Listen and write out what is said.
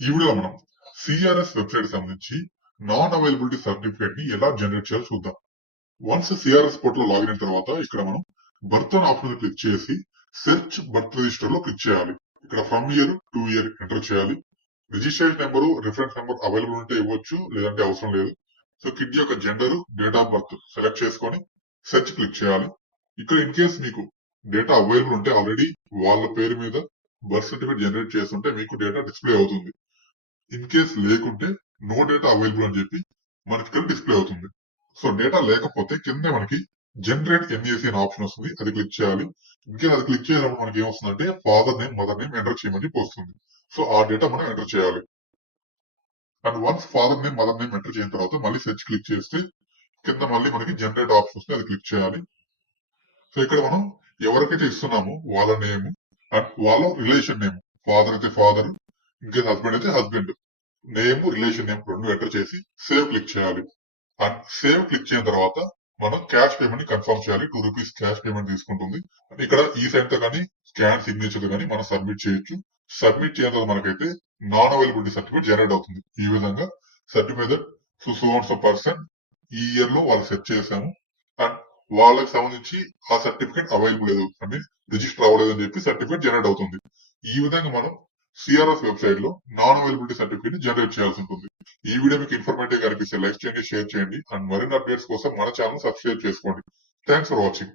ఈ వీడియోలో మనం సిఆర్ఎస్ వెబ్సైట్ సంబంధించి నాన్ అవైలబిలిటీ సర్టిఫికేట్ ని ఎలా జనరేట్ చేయాలో చూద్దాం. వన్స్ సిఆర్ఎస్ పోర్టల్ లో లాగిన్ అయిన తర్వాత ఇక్కడ మనం బర్త్ అనే ఆప్షన్ క్లిక్ చేసి సెర్చ్ బర్త్ రిజిస్టర్ లో క్లిక్ చేయాలి. ఇక్కడ from year to year enter చేయాలి. Registration number reference number available ఉంటే ఇవ్వచ్చు, లేదంటే అవసరం లేదు. సో కిడ్ యొక్క gender, date of birth select చేసుకొని సెర్చ్ క్లిక్ చేయాలి. ఇక్కడ ఇన్ కేస్ మీకు డేటా అవైలబుల్ ఉంటే ఆల్రెడీ వాళ్ళ పేరు మీద బర్త్ సర్టిఫికేట్ జనరేట్ చేస్తుంటే మీకు డేటా డిస్ప్లే అవుతుంది. ఇన్ కేస్ లేకుంటే నో డేటా అవైలబుల్ అని చెప్పి మనకి ఇక్కడ డిస్ప్లే అవుతుంది. సో డేటా లేకపోతే కింద మనకి జనరేట్ ఎన్ఏసి అనే ఆప్షన్ వస్తుంది, అది క్లిక్ చేయాలి. ఇంకేస్ అది క్లిక్ చేసినప్పుడు మనకి ఏమొస్తుందంటే father name, mother name enter చేయమని వస్తుంది. సో ఆ డేటా మనం ఎంటర్ చేయాలి. And once father name, mother name enter చేసిన తర్వాత మళ్ళీ సెర్చ్ క్లిక్ చేస్తే కింద మళ్ళీ మనకి జనరేట్ ఆప్షన్ వస్తుంది, అది క్లిక్ చేయాలి. సో ఇక్కడ మనం ఎవరికైతే ఇస్తున్నామో వాళ్ళ నేమ్ అండ్ వాళ్ళ రిలేషన్ నేమ్, ఫాదర్ అయితే ఫాదర్, ఇంకేస్ హస్బెండ్ అయితే హస్బెండ్ నేమ్, రిలేషన్ నేమ్ రెండు ఎంటర్ చేసి సేవ్ క్లిక్ చేయాలి. అండ్ సేవ్ క్లిక్ చేసిన తర్వాత మనం క్యాష్ పేమెంట్ ని కన్ఫర్మ్ చేయాలి. ₹2 క్యాష్ పేమెంట్ తీసుకుంటుంది. ఇక్కడ ఈ సైన్ తో కానీ స్కాన్ సిగ్నేచర్ తో కానీ మనం సబ్మిట్ చేయొచ్చు. సబ్మిట్ చేయడం తర్వాత మనకైతే నాన్ అవైలబిలిటీ సర్టిఫికేట్ జనరేట్ అవుతుంది. ఈ విధంగా సర్టిఫై దట్ సో పర్సన్ ఈ ఇయర్ లో వాళ్ళు సెట్ చేసాము అండ్ వాళ్ళకి సంబంధించి ఆ సర్టిఫికేట్ అవైలబుల్ లేదు, అంటే రిజిస్టర్ అవ్వలేదు అని చెప్పి సర్టిఫికేట్ జనరేట్ అవుతుంది. ఈ విధంగా మనం సిఆర్ఎస్ వెబ్సైట్ లో నాన్ అవైలబిలిటీ సర్టిఫికేట్ జనరేట్ చేయాల్సి ఉంటుంది. ఈ వీడియో మీకు ఇన్ఫర్మేటివ్ గా అనిపిస్తే లైక్ చేయండి, షేర్ చేయండి అండ్ మరిన్ని అప్డేట్స్ కోసం మన ఛానల్ సబ్స్క్రైబ్ చేసుకోండి. Thanks for watching.